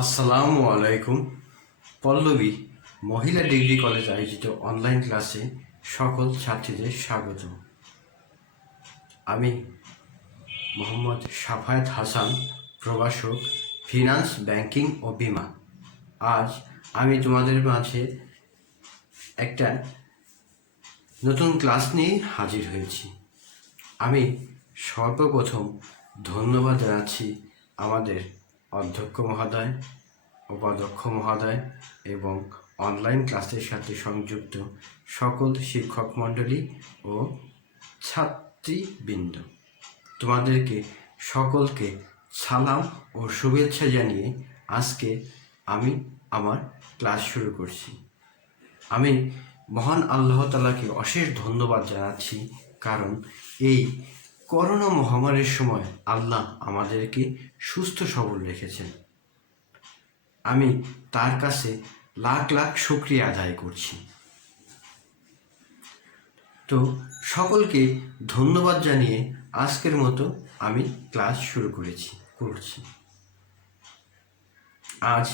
আসসালামু আলাইকুম। পল্লবী মহিলা ডিগ্রি কলেজ আয়োজিত অনলাইন ক্লাসে সকল ছাত্রীদের স্বাগত। আমি মোহাম্মদ সাফায়েত হাসান, প্রভাষক, ফিনান্স, ব্যাংকিং ও বিমা। আজ আমি তোমাদের মাঝে একটা নতুন ক্লাস নিয়ে হাজির হয়েছি। আমি সর্বপ্রথম ধন্যবাদ জানাচ্ছি আমাদের অধ্যক্ষ মহোদয়, উপাধ্যক্ষ মহোদয় এবং অনলাইন ক্লাসের সাথে সংযুক্ত সকল শিক্ষক মণ্ডলী ও ছাত্রীবৃন্দ। তোমাদেরকে সকলকে সালাম ও শুভেচ্ছা জানিয়ে আজকে আমি আমার ক্লাস শুরু করছি। আমি মহান আল্লাহ তাআলাকে অশেষ ধন্যবাদ জানাচ্ছি, কারণ এই করোনা মহামারীর সময় আল্লাহ আমাদেরকে সুস্থ সবল রেখেছেন। আমি তার কাছে লাখ লাখ শুকরিয়া আদায় করছি। তো সকলকে ধন্যবাদ জানিয়ে আজকের মতো আমি ক্লাস শুরু করছি। আজ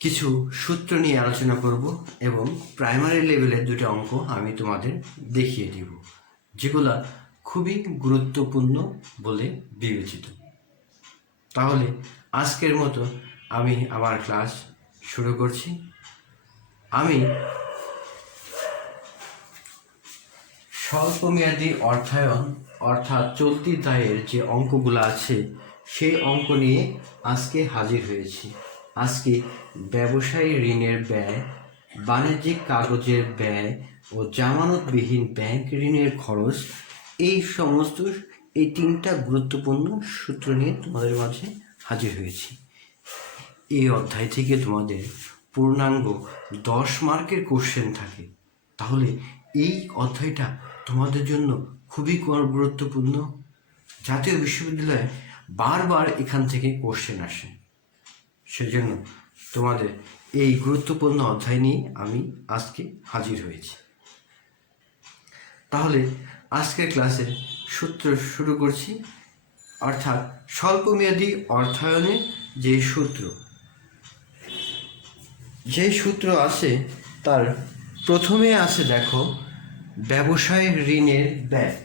কিছু সূত্র নিয়ে আলোচনা করব এবং প্রাইমারি লেভেলের দুটো অঙ্ক আমি তোমাদের দেখিয়ে দিব, যেগুলা খুবই গুরুত্বপূর্ণ বলে বিবেচিত। তাহলে আজকের মতো আমি আমার ক্লাস শুরু করছি। আমি স্বল্পমেয়াদী অর্থায়ন অর্থাৎ চলতি দায়ের যে অঙ্কগুলো আছে সেই অঙ্ক নিয়ে আজকে হাজির হয়েছি। আজকে ব্যবসায়ী ঋণের ব্যয়, বাণিজ্যিক কাগজের ব্যয় ও জামানতবিহীন ব্যাংক ঋণের খরচ, এই সমস্ত এই তিনটা গুরুত্বপূর্ণ সূত্র নিয়ে তোমাদের মাঝে হাজির হয়েছি। এই অধ্যায় থেকে তোমাদের পূর্ণাঙ্গ 10 মার্কের কোশ্চেন থাকে। তাহলে এই অধ্যায়টা তোমাদের জন্য খুবই গুরুত্বপূর্ণ। জাতীয় বিশ্ববিদ্যালয়ে বারবার এখান থেকে কোশ্চেন আসে, সেজন্য তোমাদের এই গুরুত্বপূর্ণ অধ্যায় নিয়ে আমি আজকে হাজির হয়েছি। তাহলে আজকের ক্লাসের সূত্র শুরু করছি, অর্থাৎ স্বল্পমেয়াদী অর্থায়নের যে সূত্র আছে তার প্রথমে আছে, দেখো, ব্যবসায় ঋণের ব্যয়।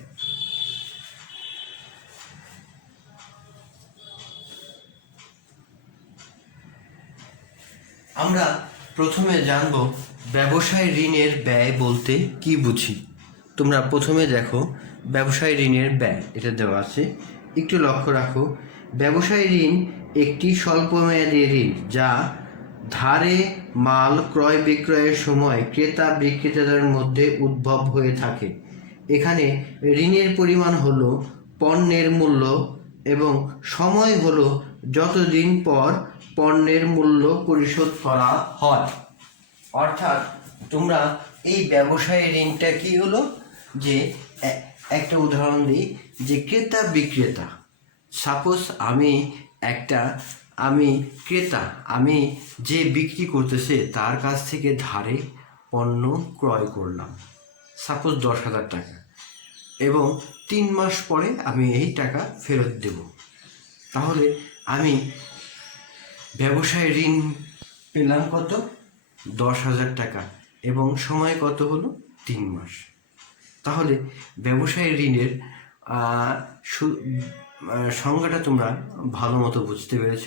আমরা প্রথমে জানব ব্যবসায় ঋণের ব্যয় বলতে কি বুঝি। তোমরা প্রথমে দেখো ব্যবসায় ঋণের ব্যয়, এটা দেওয়া আছে, একটু লক্ষ্য রাখো। ব্যবসায় ঋণ একটি স্বল্পমেয়াদী ঋণ যা ধারে মাল ক্রয় বিক্রয়ের সময় ক্রেতা বিক্রেতাদের মধ্যে উদ্ভব হয়ে থাকে। এখানে ঋণের পরিমাণ হলো পণ্যের মূল্য এবং সময় হলো যতদিন পর পণ্যের মূল্য পরিশোধ করা হয়। অর্থাৎ তোমরা এই ব্যবসায়ী ঋণটা কি হলো, যে একটা উদাহরণ দিই, যে ক্রেতা বিক্রেতা, সাপোজ আমি ক্রেতা, আমি যে বিক্রি করতেছে তার কাছ থেকে ধারে পণ্য ক্রয় করলাম, সাপোজ 10,000 টাকা, এবং 3 মাস পরে আমি এই টাকা ফেরত দেব। তাহলে আমি ব্যবসায় ঋণ পেলাম কত? 10,000 টাকা, এবং সময় কত হলো? 3 মাস। তাহলে ব্যবসায় ঋণের সংজ্ঞাটা তোমরা ভালো মতো বুঝতে পেরেছ।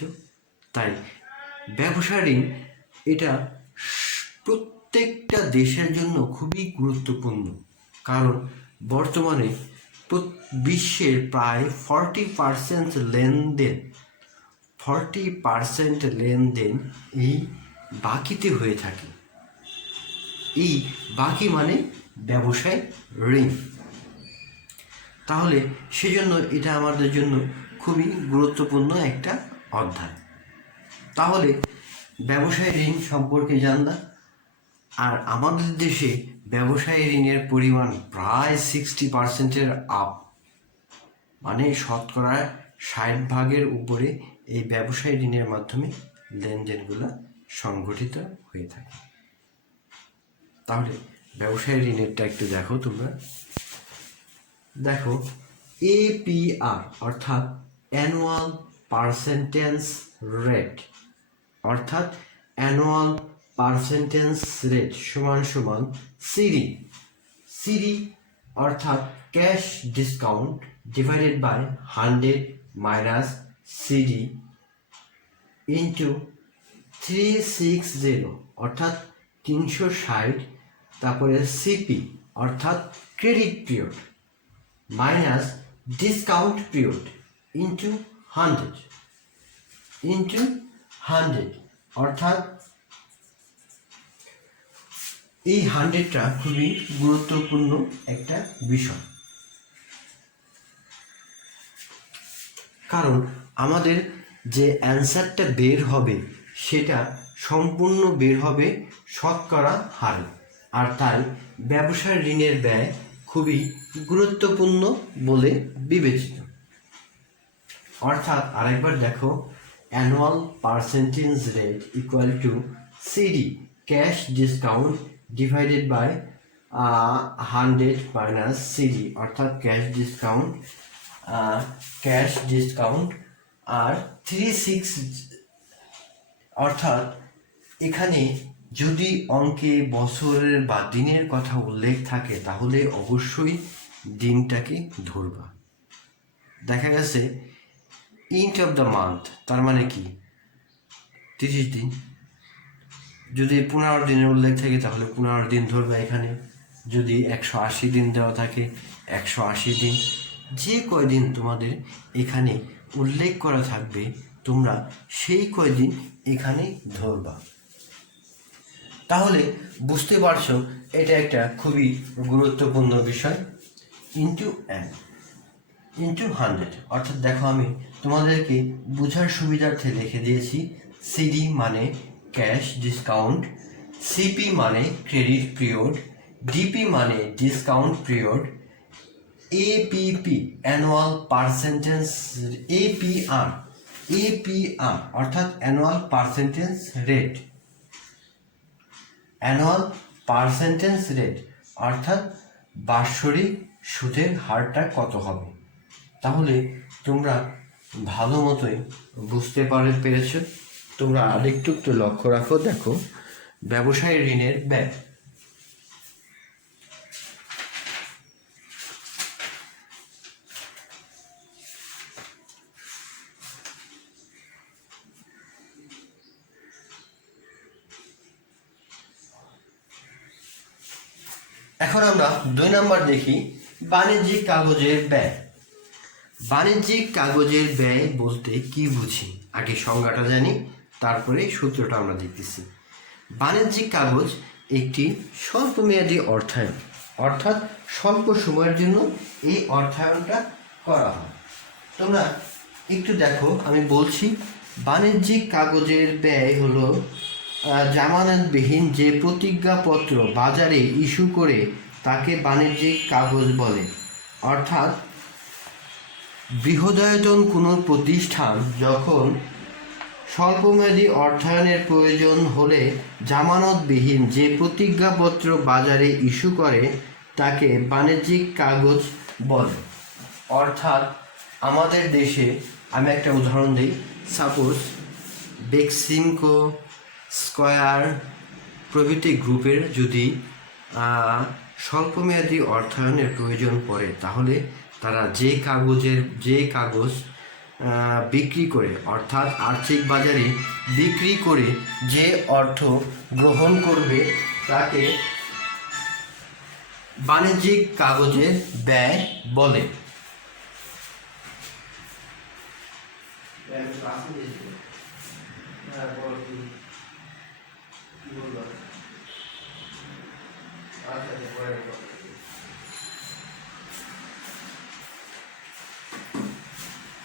তাই ব্যবসা ঋণ এটা প্রত্যেকটা দেশের জন্য খুবই গুরুত্বপূর্ণ, কারণ বর্তমানে বিশ্বের প্রায় 40% লেনদেন এই বাকিতে হয়ে থাকে। এই বাকি মানে ব্যবসায় ঋণ। তাহলে সেজন্য এটা আমাদের জন্য খুবই গুরুত্বপূর্ণ একটা অধ্যায়। তাহলে ব্যবসায় ঋণ সম্পর্কে জানলাম। আর আমাদের দেশে ব্যবসায় ঋণের পরিমাণ প্রায় 60%-এর আপ, মানে শতকরা 60% উপরে এই ব্যবসায় ঋণের মাধ্যমে লেনদেনগুলো সংগঠিত হয়ে থাকে। তাহলে ব্যবসায় ঋণেরটা একটু দেখো তোমরা। দেখো, APR অর্থাৎ অ্যানুয়াল পার্সেন্টেজ রেট, অর্থাৎ অ্যানুয়াল পার্সেন্টেজ রেট সমান সমান সিডি। সিডি অর্থাৎ cash discount divided by 100 minus CD into 360 অর্থাৎ 360, তারপরে সিপি অর্থাৎ credit period minus discount period into 100 অর্থাৎ এই 100টা খুবই গুরুত্বপূর্ণ একটা বিষয়, কারণ আমাদের যে অ্যান্সারটা বের হবে সেটা সম্পূর্ণ বের হবে শতকরা হারে, আর তাই ব্যবসার ঋণের ব্যয় খুবই গুরুত্বপূর্ণ বলে বিবেচিত। অর্থাৎ আরেকবার দেখো, annual percentage rate equal to CD cash discount divided by 100 minus CD অর্থাৎ ক্যাশ ডিসকাউন্ট আর 36, অর্থাৎ এখানে যদি অঙ্কে বছরের বা দিনের কথা উল্লেখ থাকে তাহলে অবশ্যই দিনটাকে ধরবা। দেখা গেছে ইন্ট অফ দ্য মান্থ, তার মানে কি 30 দিন। যদি 15 দিনের উল্লেখ থাকে তাহলে 15 দিন ধরবে এখানে। যদি 180 দিন দেওয়া থাকে 180 দিন। যে কয়দিন তোমাদের এখানে উল্লেখ করা থাকবে তোমরা সেই কয়দিন এখানে ধরবা। তাহলে বুঝতে পারছো এটা একটা খুবই গুরুত্বপূর্ণ বিষয়। ইন্টু 100, অর্থাৎ দেখো আমি তোমাদেরকে বোঝার সুবিধার্থে লিখে দিয়েছি। সিডি মানে ক্যাশ ডিসকাউন্ট, সিপি মানে ক্রেডিট পিরিয়ড, ডিপি মানে discount period, APP annual percentage, APR অর্থাৎ অ্যানুয়াল পার্সেন্টেজ রেট, অর্থাৎ বাৎসরিক সুদের হারটা কত হবে। তাহলে তোমরা ভালো মতোই বুঝতে পেরেছ। তোমরা আরেকটু লক্ষ্য রাখো, দেখো ব্যবসায়ী ঋণের ব্যয়। এখন আমরা 2 নম্বর দেখি বাণিজ্যিক কাগজের ব্যয়। বাণিজ্যিক কাগজের ব্যয় বলতে কি বুঝি, আগে সংজ্ঞাটা জানি, তারপরে সূত্রটা আমরা দেখতেছি। বাণিজ্যিক কাগজ একটি স্বল্পমেয়াদী অর্থায়ন, অর্থাৎ স্বল্প সময়ের জন্য এই অর্থায়নটা করা হয়। তোমরা একটু দেখো, আমি বলছি বাণিজ্যিক কাগজের ব্যয় হলো জামানতবিহীন যে প্রতিজ্ঞাপত্র বাজারে ইস্যু করে তাকে বাণিজ্যিক কাগজ বলে। অর্থাৎ বৃহদায়তন কোনো প্রতিষ্ঠান যখন স্বল্পমেয়াদী অর্থায়নের প্রয়োজন হলে জামানতবিহীন যে প্রতিজ্ঞাপত্র বাজারে ইস্যু করে তাকে বাণিজ্যিক কাগজ বলে। অর্থাৎ আমাদের দেশে আমি একটা উদাহরণ দিই, সাপোজ বেক্সিমকো, স্কয়ার প্রভৃতি গ্রুপের যদি স্বল্পমেয়াদী অর্থায়নের প্রয়োজন পড়ে তাহলে তারা যে কাগজ বিক্রি করে, অর্থাৎ আর্থিক বাজারে বিক্রি করে যে অর্থ গ্রহণ করবে তাকে বাণিজ্যিক কাগজের ব্যয় বলে।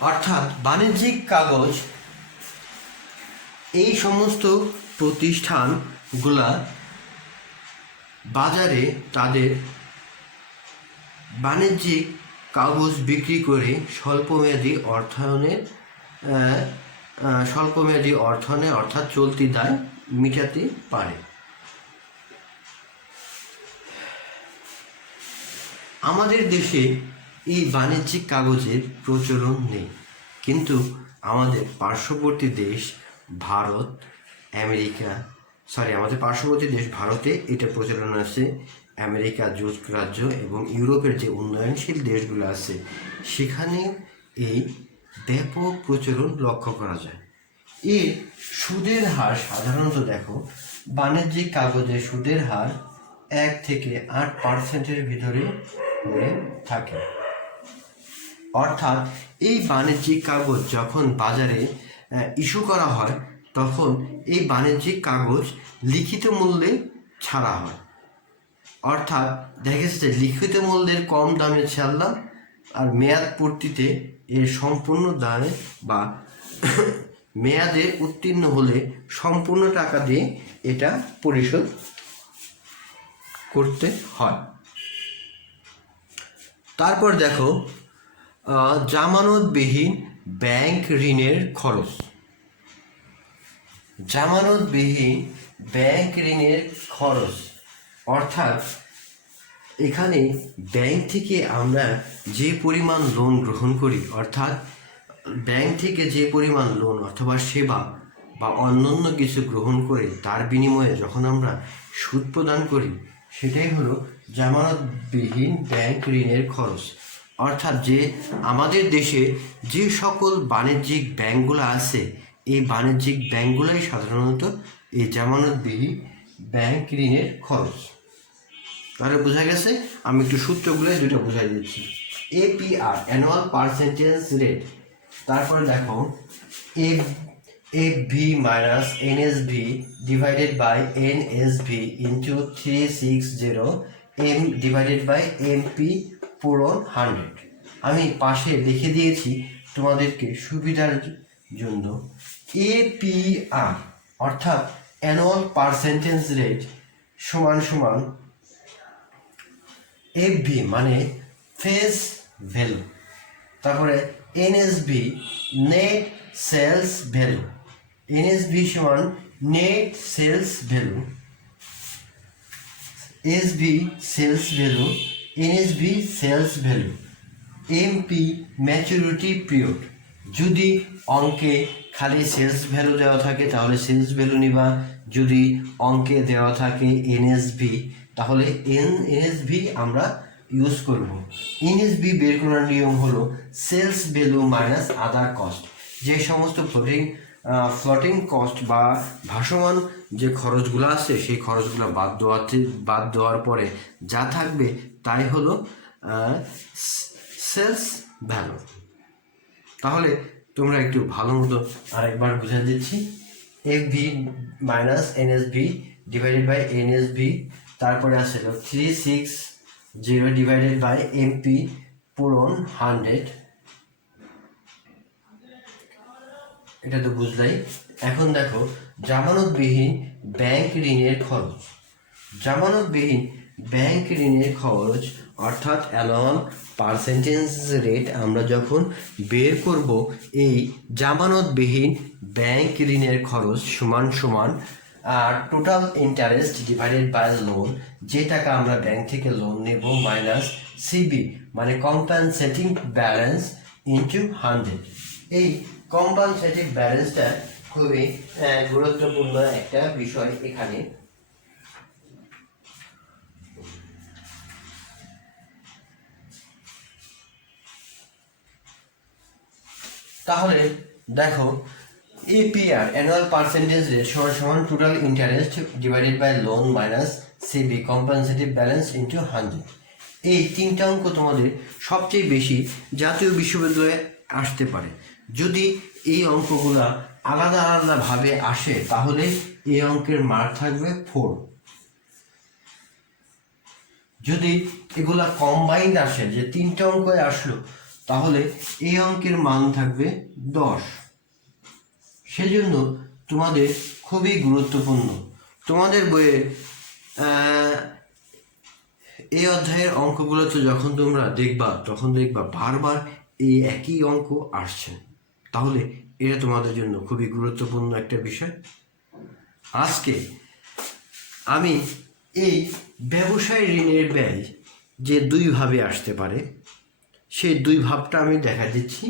অর্থাৎ বাণিজ্যিক কাগজ এই সমস্ত প্রতিষ্ঠানগুলা বাজারে তাদের বাণিজ্যিক কাগজ বিক্রি করে স্বল্পমেয়াদী অর্থায়নে অর্থাৎ চলতি দায় মেটাতে পারে। আমাদের দেশে এই বাণিজ্যিক কাগজের প্রচলন নেই, কিন্তু আমাদের পার্শ্ববর্তী দেশ ভারত, আমাদের পার্শ্ববর্তী দেশ ভারতে এটা প্রচলন আছে, আমেরিকা যুক্তরাজ্য এবং ইউরোপের যে উন্নয়নশীল দেশগুলো আছে সেখানে এই ব্যাপক প্রচলন লক্ষ্য করা যায়। এর সুদের হার সাধারণত দেখো, বাণিজ্যিক কাগজে সুদের হার 1 থেকে 8% ভিতরে হয়ে থাকে। অর্থাৎ এই বাণিজ্যিক কাগজ যখন বাজারে ইস্যু করা হয় তখন এই বাণিজ্যিক কাগজ লিখিত মূল্যে ছাড়া হয়। অর্থাৎ দেখা যাচ্ছে লিখিত মূল্যের কম দামে ছাড়লাম, আর মেয়াদ পূর্তিতে এর সম্পূর্ণ দামে বা মেয়াদে উত্তীর্ণ হলে সম্পূর্ণ টাকা দিয়ে এটা পরিশোধ করতে হয়। তারপর দেখো জামানতবিহীন ব্যাংক ঋণের খরচ। জামানতবিহীন ব্যাংক ঋণের খরচ অর্থাৎ এখানে ব্যাংক থেকে আমরা যে পরিমাণ লোন গ্রহণ করি, অর্থাৎ ব্যাংক থেকে যে পরিমাণ লোন অথবা সেবা বা অন্যান্য কিছু গ্রহণ করে তার বিনিময়ে যখন আমরা সুদ প্রদান করি, সেটাই হলো জামানতবিহীন ব্যাংক ঋণের খরচ। অর্থাৎ যে আমাদের দেশে যে সকল বাণিজ্যিক ব্যাংকগুলো আছে, এই বাণিজ্যিক ব্যাংকগুলোই সাধারণত এই জামানতবিহীন ব্যাংক ঋণের খরচ। তাহলে বোঝা গেছে। আমি একটু সূত্রগুলো দুটো বোঝাই দিচ্ছি। APR annual percentage rate. তারপরে দেখো FV minus NSV divided by NSV into 360 M divided by MP পূরণ 100। আমি পাশে লিখে দিয়েছি তোমাদেরকে সুবিধার জন্য। APR অর্থাৎ অ্যানুয়াল পার্সেন্টেজ রেট সমান সমান FV মানে ফেস ভ্যালু, তারপরে NSV net sales value, NSV সমান net sales value, SB sales value, NSV sales value, MP maturity period. যদি অঙ্কে খালি সেলস ভ্যালু দেওয়া থাকে তাহলে সেলস ভ্যালু নিবা, যদি অঙ্কে দেওয়া থাকে NSV তাহলে NSV আমরা ইউজ করব। NSV বের করার নিয়ম হলো সেলস ভ্যালু মাইনাস আদার কস্ট। যে সমস্ত ফ্লোটিং কস্ট বা ভাসমান যে খরচগুলো আছে সেই খরচগুলো বাদ দেওয়ার পরে যা থাকবে তাই হলো সেলস ভ্যালু। তাহলে তোমরা একটু ভালো মতো আরেকবার বুঝে দিচ্ছি। FV minus NSV divided by NSV, তারপরে আসে 360 ডিভাইডেড বাই MP পূরণ 100। এটা তো বুঝলাই। এখন দেখো জামানতবিহীন ব্যাংক ঋণের খরচ। জামানতবিহীন ব্যাংক ঋণের খরচ অর্থাৎ অ্যানুয়াল পার্সেন্টেজ রেট আমরা যখন বের করব, এই জামানতবিহীন ব্যাংক ঋণের খরচ সমান সমান total interest divided by loan, যে টাকা আমরা ব্যাংক থেকে লোন নেব, মাইনাস CB মানে কম্পেনসেটিং ব্যালেন্স ইন্টু 100। এই কম্পেনসেটিং ব্যালেন্সটা খুবই গুরুত্বপূর্ণ একটা বিষয় এখানে। তাহলে দেখো APR অ্যানুয়াল পার্সেন্টেজ রেট সমান সমান total interest divided by loan minus CB compensative balance into 100। এই তিনটা অঙ্ক তোমাদের সবচেয়ে বেশি জাতীয় বিশ্ববিদ্যালয়ে আসতে পারে। যদি এই অঙ্কগুলো আলাদা আলাদাভাবে আসে তাহলে এই অঙ্কের মার্ক থাকবে 4। যদি এগুলা কম্বাইন্ড আসে, যে তিনটা অঙ্ক আসলো, তাহলে এই অঙ্কের মান থাকবে 10। সেজন্য তোমাদের খুবই গুরুত্বপূর্ণ, তোমাদের বইয়ে এই অধ্যায়ের অঙ্কগুলো তো যখন তোমরা দেখবা তখন দেখবা বারবার এই একই অঙ্ক আসছে। তাহলে এটা তোমাদের জন্য খুবই গুরুত্বপূর্ণ একটা বিষয়। আজকে আমি এই ব্যবসায় ঋণের ব্যয় যে দুইভাবে আসতে পারে সেই দুই ভাবটা আমি দেখা দিচ্ছি।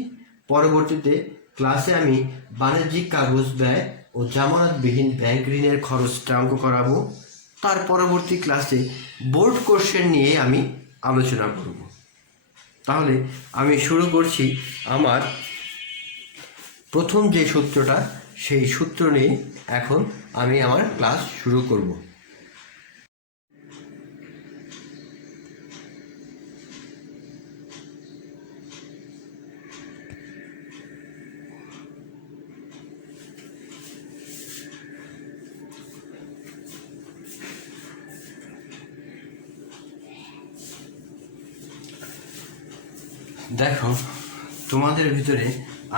পরবর্তীতে ক্লাসে আমি বাণিজ্যিক কাগজ ব্যয় ও ও জামানতবিহীন ব্যাংক ঋণের খরচটা অঙ্ক করাবো। তার পরবর্তী ক্লাসে বোর্ড কোশ্চেন নিয়ে আমি আলোচনা করব। তাহলে আমি শুরু করছি আমার প্রথম যে সূত্রটা, সেই সূত্র নিয়ে এখন আমি আমার ক্লাস শুরু করব। দেখো, তোমাদের ভিতরে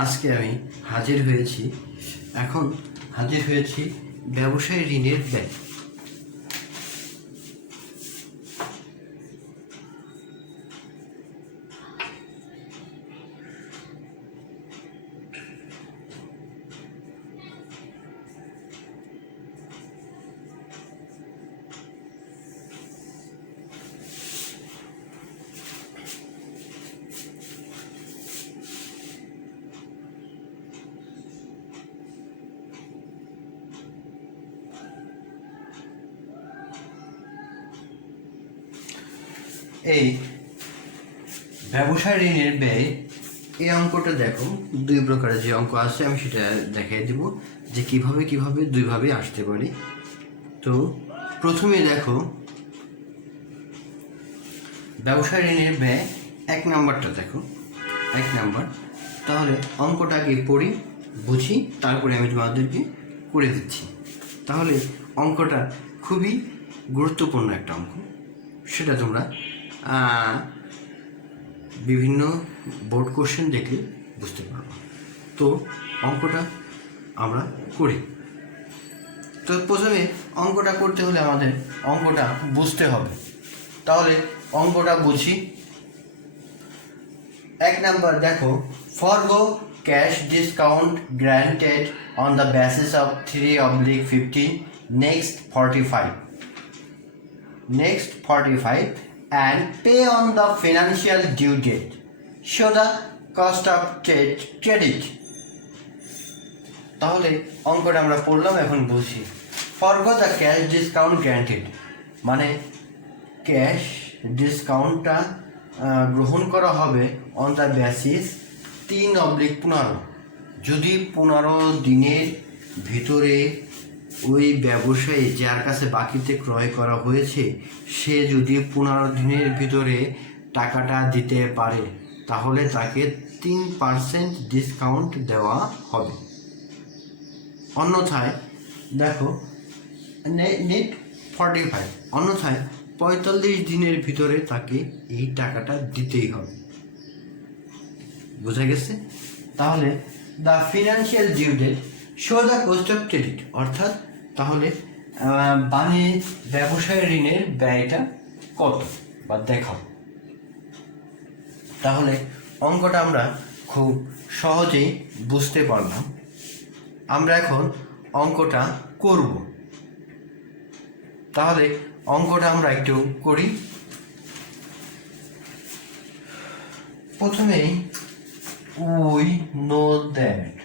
আজকে আমি হাজির হয়েছি ব্যবসায় ঋণের ব্যয়। এই ব্যবসায় ঋণের ব্যয়, এই অঙ্কটা দেখো, দুই প্রকারের যে অঙ্ক আছে আমি সেটা দেখিয়ে দিব যে কিভাবে দুইভাবে আসতে পারে। তো প্রথমে দেখো, ব্যবসায় ঋণের ব্যয় 1 নাম্বারটা দেখো, 1 নাম্বার। তাহলে অঙ্কটাকে পড়ি, বুঝি, তারপরে আমি তোমাদেরকে করে দিচ্ছি। তাহলে অঙ্কটা খুবই গুরুত্বপূর্ণ একটা অঙ্ক, সেটা তোমরা বিভিন্ন বোর্ড কোশ্চেন দেখলে বুঝতে পারবো। তো অঙ্কটা আমরা করি। তো প্রথমে অঙ্কটা করতে হলে আমাদের অঙ্কটা বুঝতে হবে। তাহলে অঙ্কটা বুঝি। 1 নাম্বার দেখো, forgo cash discount granted on the basis of 3/15 next 45 and pay on the financial due date. Show the cost of credit. তাহলে অঙ্কটা আমরা পড়লাম, এখন বুঝি। ফরগো দ্য ক্যাশ ডিসকাউন্ট গ্রান্টেড মানে ক্যাশ ডিসকাউন্টটা গ্রহণ করা হবে অন দ্য বেসিস 3/15। যদি 15 দিনের ভিতরে ওই ব্যবসায়ী যার কাছে বাকিতে ক্রয় করা হয়েছে, সে যদি 15 দিনের ভিতরে টাকাটা দিতে পারে, তাহলে তাকে 3% ডিসকাউন্ট দেওয়া হবে। অন্যথায় দেখো, নেট 45, অন্যথায় 45 দিনের ভিতরে তাকে এই টাকাটা দিতেই হবে। বোঝা গেছে? তাহলে the financial due date show the cost of credit, অর্থাৎ তাহলে ব্যবসায় ঋণের ব্যয়টা কত বা দেখাও। তাহলে অঙ্কটা আমরা খুব সহজেই বুঝতে পারলাম। আমরা এখন অঙ্কটা করব। তাহলে অঙ্কটা আমরা একটু করি। প্রথমেই উই নো দ্যাট,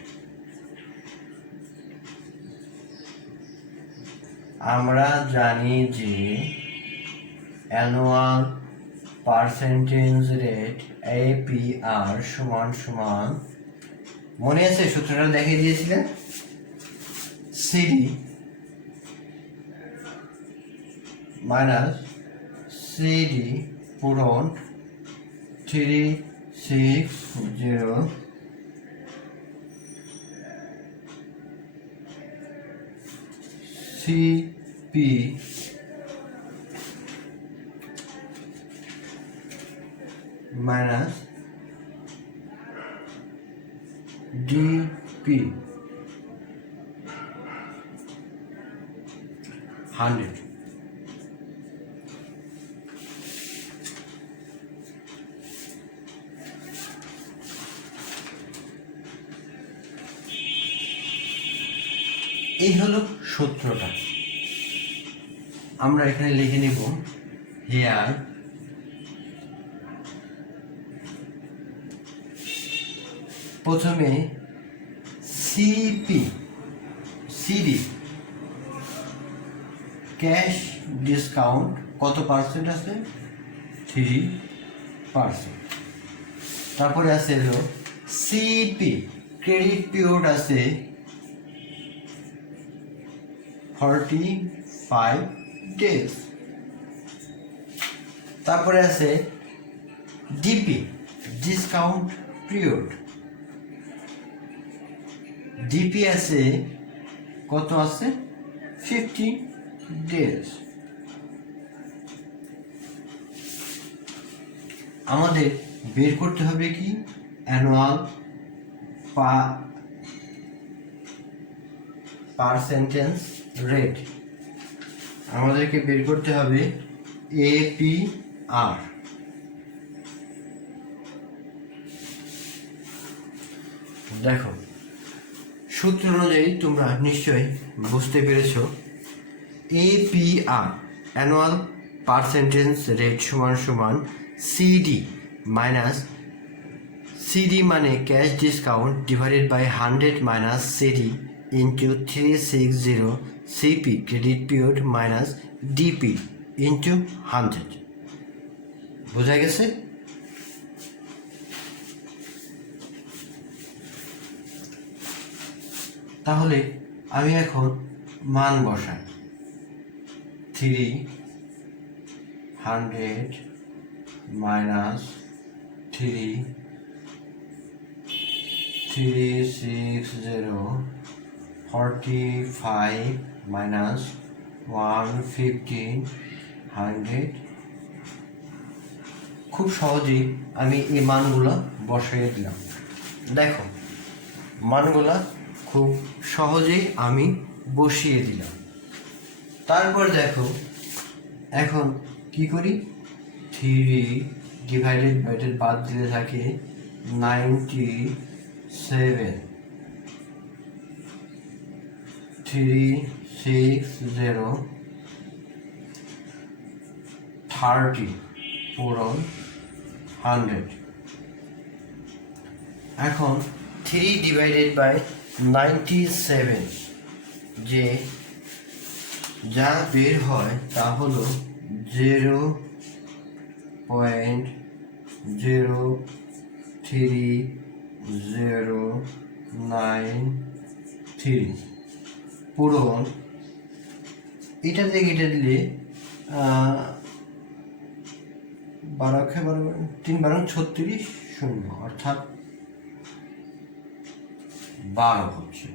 আমরা জানি যে অ্যানুয়াল পার্সেন্টেজ রেট APR সমান, মনে আছে সূত্রটা দেখিয়ে দিয়েছিলেন, CD মাইনাস CD পূরণ 360 CP minus DP 100। এই হলো সূত্রটা। আমরা এখানে লিখে নেব হেয়ার প্রথমে সিডি ক্যাশ ডিসকাউন্ট কত পার্সেন্ট আছে? 3%। তারপরে আছে হলো সিপি ক্রেডিট পিরিয়ড আছে 45 days। তারপরে আছে ডিপি ডিসকাউন্ট পিরিয়ড, ডিপি আছে কত আছে? 50 days। আমাদের বের করতে হবে কি অ্যানুয়াল পার্সেন্টেজ রেট, আমাদেরকে বের করতে হবে APR। দেখো সূত্র অনুযায়ী তোমরা নিশ্চয়ই বুঝতে পেরেছো, APR অ্যানুয়াল পার্সেন্টেজ রেট সমান সমান সিডি মাইনাস সিডি মানে cash discount divided by 100 minus CD into 360 CP credit period minus DP into 100। বোঝা গেছে? তাহলে আমি এখন মান বসাই। 300 মাইনাস 360 45 মাইনাস 115 100। খুব সহজেই আমি এই মানগুলো বসিয়ে দিলাম। দেখো মানগুলা খুব সহজেই আমি বসিয়ে দিলাম। তারপর দেখো এখন কি করি, 3 ডিভাইডেড বাই বাদ দিলে থাকে 97, 360 30 পূরণ 100। এখন 3 ডিভাইডেড বাই 97 যে যা বের হয় তা হলো 0.03093 পূরণ, এটা থেকে এটা দিলে 3×12 শূন্য অর্থাৎ 12 হচ্ছে।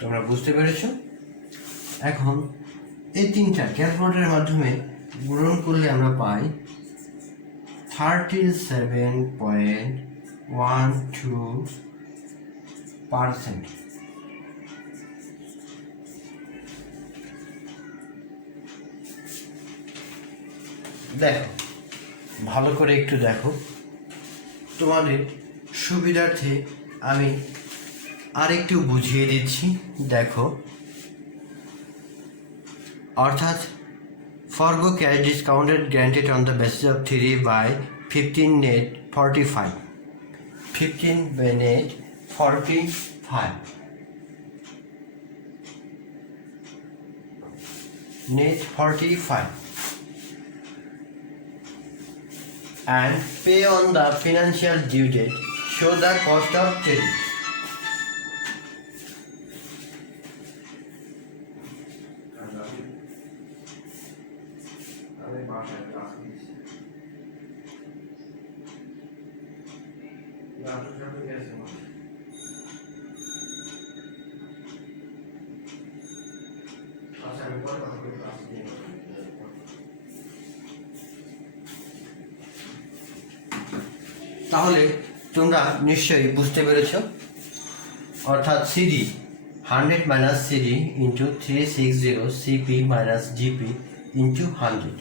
তোমরা বুঝতে পেরেছো? এখন এই তিনটা ক্যালকুলেটরের মাধ্যমে গুণন করলে আমরা পাই 37.12%। দেখো ভালো করে একটু দেখো, তোমাদের সুবিধার্থে আমি আরেকটু বুঝিয়ে দিচ্ছি। দেখো অর্থাৎ forgo cash discounted granted on the basis of 3/15 net 45, 15 net 45 net 45 and pay on the financial due date, show the cost of trading. তাহলে তোমরা নিশ্চয়ই বুঝতে পেরেছো, অর্থাৎ CD 100 minus CD into 360 CP minus GP into 100,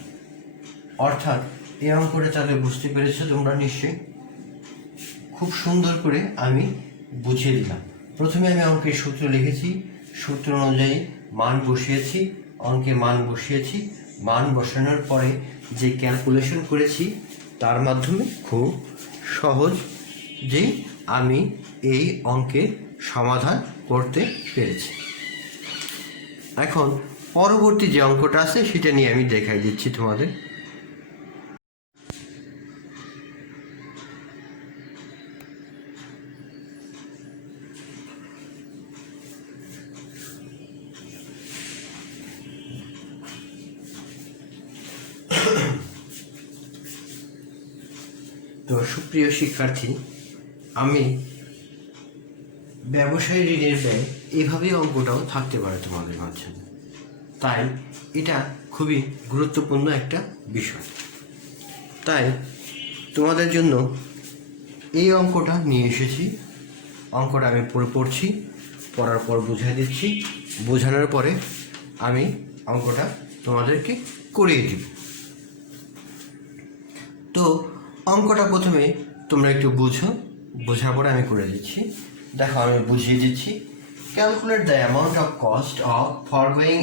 অর্থাৎ এই অঙ্কটা তাহলে বুঝতে পেরেছো তোমরা নিশ্চয়ই। খুব সুন্দর করে আমি বুঝিয়ে দিলাম। প্রথমে আমি অঙ্কের সূত্র লিখেছি, সূত্র অনুযায়ী মান বসিয়েছি, অঙ্কে মান বসিয়েছি, মান বসানোর পরে যে ক্যালকুলেশন করেছি তার মাধ্যমে খুব সহজেই আমি এই অঙ্কের সমাধান করতে পেরেছি। এখন পরবর্তী যে অঙ্কটা আছে সেটা নিয়ে আমি দেখাই দিচ্ছি তোমাদের। তো সুপ্রিয় শিক্ষার্থী, আমি ব্যবসায়ী ঋণের ব্যয় এভাবেই অঙ্কটাও থাকতে পারে তোমাদের মাঝখানে, তাই এটা খুবই গুরুত্বপূর্ণ একটা বিষয়। তাই তোমাদের জন্য এই অঙ্কটা নিয়ে এসেছি। অঙ্কটা আমি পড়ছি, পড়ার পর বুঝিয়ে দিচ্ছি, বোঝানোর পরে আমি অঙ্কটা তোমাদেরকে করিয়ে দিব। তো অঙ্কটা প্রথমে তোমরা একটু বুঝো, বোঝার পরে আমি করে দিচ্ছি। দেখো আমি বুঝিয়ে দিচ্ছি। Calculate the amount of cost of forgoing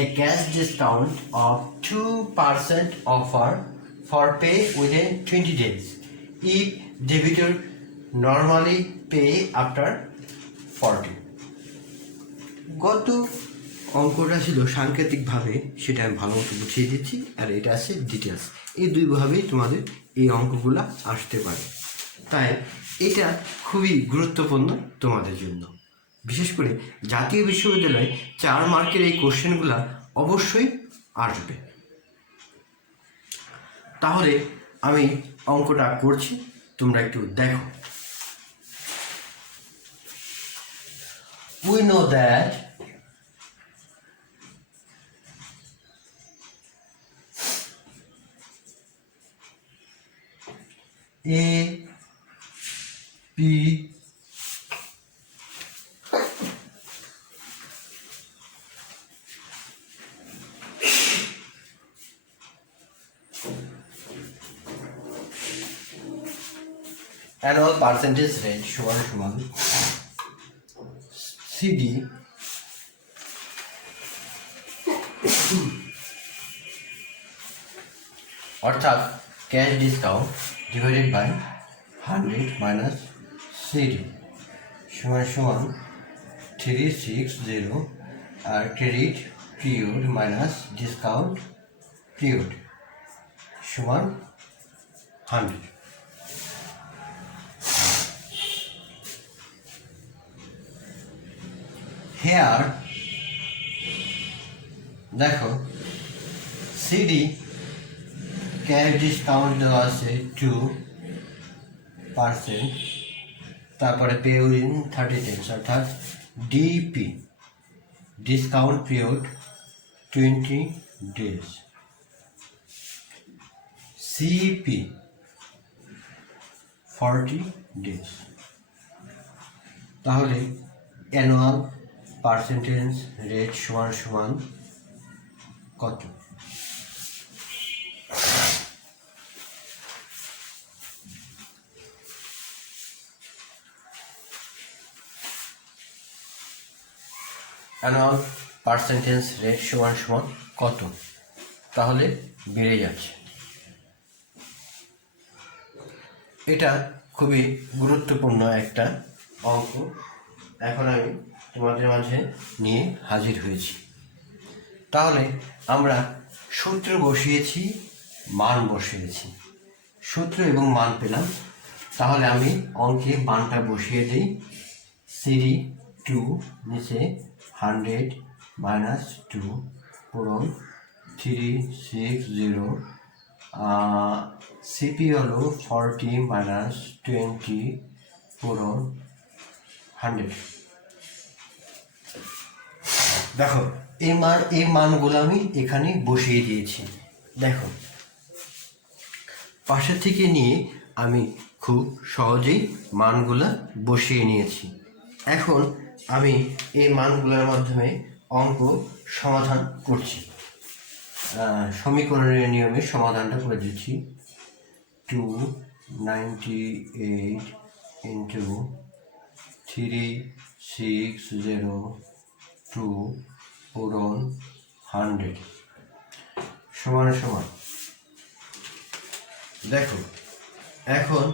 a cash discount of 2% offer for pay within 20 days if debitor normally pay after 40। গত অঙ্কটা ছিল সাংকেতিকভাবে, সেটা আমি ভালো মতো বুঝিয়ে দিচ্ছি, আর এটা আছে ডিটেলস। এই দুইভাবেই তোমাদের এই অঙ্কগুলো আসতে পারে, তাই এটা খুবই গুরুত্বপূর্ণ তোমাদের জন্য। বিশেষ করে জাতীয় বিশ্ববিদ্যালয়ে 4 মার্কের এই কোশ্চেনগুলো অবশ্যই আসবে। তাহলে আমি অঙ্কটা করছি, তোমরা একটু দেখো। We know that A, B, annual percentage rate সমান CD অর্থাৎ cash discount divided by 100 minus CD সমান 360, আর credit period minus discount period সমান 100। হেয়ার দেখো সিডি ক্যাশ ডিসকাউন্ট দেওয়া আছে 2%, তারপরে পে উইদিন 30 days অর্থাৎ DP discount period 20 days, CP 40 days। তাহলে অ্যানুয়াল পার্সেন্টেজ রেট সমান কত? অ্যানুয়াল পার্সেন্টেজ রেট সমান কত? তাহলে বেড়ে যাচ্ছে। এটা খুবই গুরুত্বপূর্ণ একটা অঙ্ক। এখন আমি তোমাদের মাঝে নিয়ে হাজির হয়েছি। তাহলে আমরা সূত্র বসিয়েছি, মান বসিয়েছি, সূত্র এবং মান পেলাম। তাহলে আমি অঙ্কে মানটা বসিয়ে দিই। সিডি 2 নিচে 100 মাইনাস 2 পূরণ 360, সিপি হলো 40 মাইনাস 20 পূরণ 100। দেখো এই মানগুলো আমি এখানে বসিয়ে দিয়েছি। দেখো পাশে থেকে নিয়ে আমি খুব সহজেই মানগুলা বসিয়ে নিয়েছি। এখন আমি এই মানগুলোর মাধ্যমে অঙ্ক সমাধান করছি। সমীকরণের নিয়মে সমাধানটা করে দিচ্ছি। 298 ইন্টু 3602 পূরণ 100 সমান দেখো এখন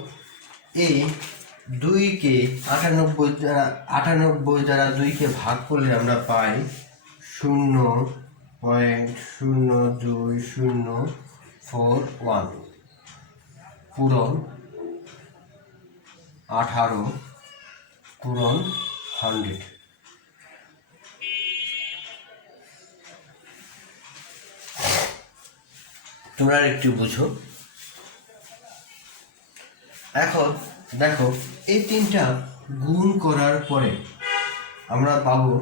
এই 2কে 98 দ্বারা 2কে ভাগ করলে আমরা পাই 0.02041 পূরণ 18 পূরণ 100। তোমরা একটু বুঝো। এখন দেখো এই তিনটা গুণ করার পরে আমরা পাবো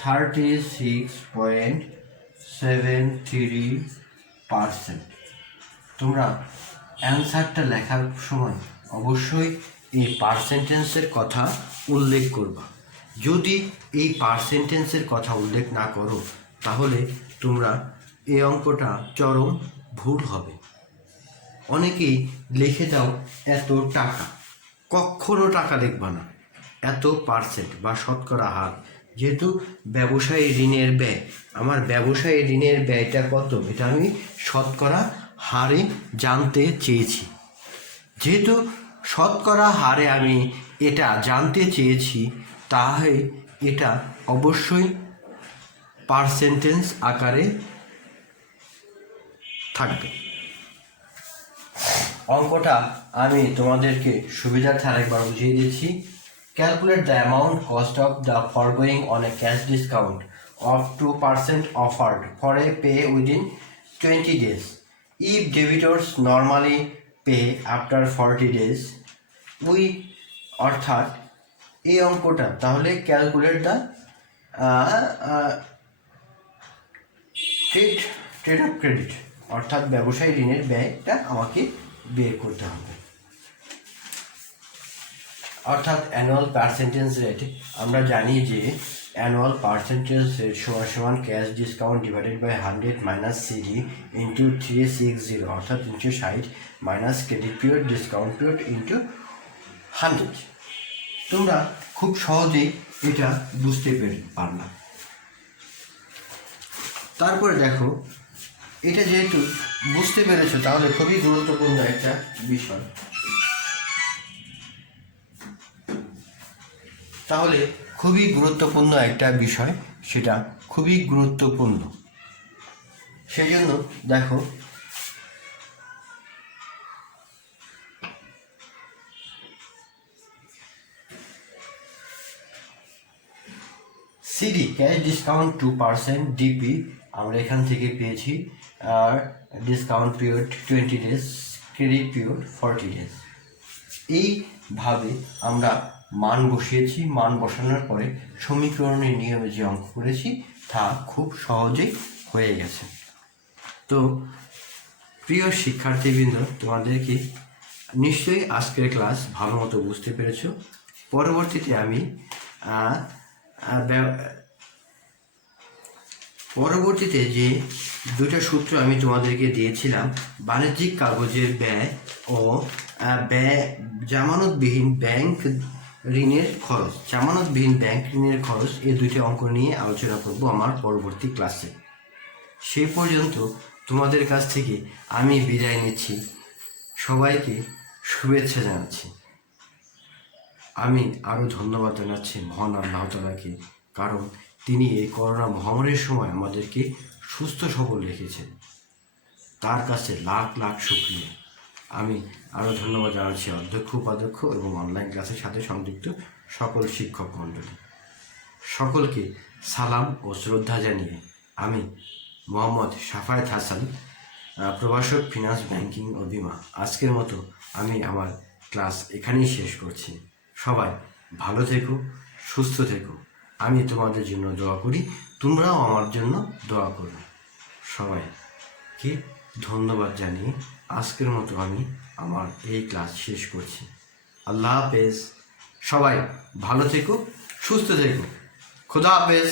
36.73%। তোমরা অ্যান্সারটা লেখার সময় অবশ্যই এই পার্সেন্টেন্সের কথা উল্লেখ করবা। যদি এই পার্সেন্টেন্সের কথা উল্লেখ না করো তাহলে তোমরা এই অঙ্কটা চরম ভুল হবে। অনেকেই লিখে দাও এত টাকা, কখনো টাকা লিখবা না, এত পার্সেন্ট বা শতকরা হার। যেহেতু ব্যবসায়ী ঋণের ব্যয়, আমার ব্যবসায়ী ঋণের ব্যয়টা কত এটা আমি শতকরা হারে জানতে চেয়েছি। যেহেতু শতকরা হারে আমি এটা জানতে চেয়েছি, তাহলে এটা অবশ্যই পার্সেন্টেজ আকারে থাকবে। অঙ্কটা আমি তোমাদেরকে সুবিধার্থে আরেকবার বুঝিয়ে দিচ্ছি। Calculate the amount cost of the forgoing on a cash discount of 2% offered for a pay within 20 days. If debitors normally pay after 40 days, we অর্থাৎ এই অঙ্কটা তাহলে calculate the trade of credit, অর্থাৎ ব্যবসায়ী ঋণের ব্যয়টা আমাকে বের করতে হবে। অর্থাৎ অ্যানুয়াল পার্সেন্টেজ রেট আমরা জানি যে অ্যানুয়াল পার্সেন্টেজ রেট সমান cash discount divided by 100 minus CD into 360 অর্থাৎ 360 minus credit period discount period into 100। তোমরা খুব সহজেই এটা বুঝতে পারলা। তারপরে দেখো এটা যেহেতু বুঝতে পেরেছো তাহলে খুবই গুরুত্বপূর্ণ একটা বিষয়। তাহলে খুবই গুরুত্বপূর্ণ একটা বিষয়, সেটা খুবই গুরুত্বপূর্ণ। সেই জন্য দেখো সিডি ক্যাশ ডিসকাউন্ট 2%, ডিপি আমরা এখান থেকে পেয়েছি, আর discount period 20 days, credit period 40 days. এইভাবে আমরা মান বসিয়েছি। মান বসানোর পরে সমীকরণের নিয়মে যে অঙ্ক করেছি তা খুব সহজেই হয়ে গেছে। তো প্রিয় শিক্ষার্থীবৃন্দ, তোমাদেরকে নিশ্চয়ই আজকের ক্লাস ভালো মতো বুঝতে পেরেছ। পরবর্তীতে আমি যে দুটো সূত্র আমি তোমাদেরকে দিয়েছিলাম, বাণিজ্যিক কাগজের ব্যয় ও জামানতবিহীন ব্যাংক ঋণের খরচ, এই দুইটি অঙ্ক নিয়ে আলোচনা করব আমার পরবর্তী ক্লাসে। সেই পর্যন্ত তোমাদের কাছ থেকে আমি বিদায় নিচ্ছি। সবাইকে শুভেচ্ছা জানাচ্ছি। আমি আরও ধন্যবাদ জানাচ্ছি মহান আল্লাহ তাআলাকে, কারণ তিনি এই করোনা মহামারীর সময় আমাদেরকে সুস্থ সবল রেখেছেন। তার কাছে লাখ লাখ শুকরিয়া। আমি আরও ধন্যবাদ জানাচ্ছি অধ্যক্ষ, উপাধ্যক্ষ এবং অনলাইন ক্লাসের সাথে সংযুক্ত সকল শিক্ষক মণ্ডলী। সকলকে সালাম ও শ্রদ্ধা জানিয়ে আমি মোহাম্মদ শাফায়েত হাসান, প্রভাষক ফিনান্স ব্যাংকিং ও বিমা, আজকের মতো আমি আমার ক্লাস এখানেই শেষ করছি। সবাই ভালো থেকো, সুস্থ থেকো। আমি তোমাদের জন্য দোয়া করি, তোমরাও আমার জন্য দোয়া করো। সবাইকে ধন্যবাদ জানিয়ে আজকের মতো আমি আমার এই ক্লাস শেষ করছি। আল্লাহ হাফেজ। সবাই ভালো থেকো, সুস্থ থেকো। খোদা হাফেজ।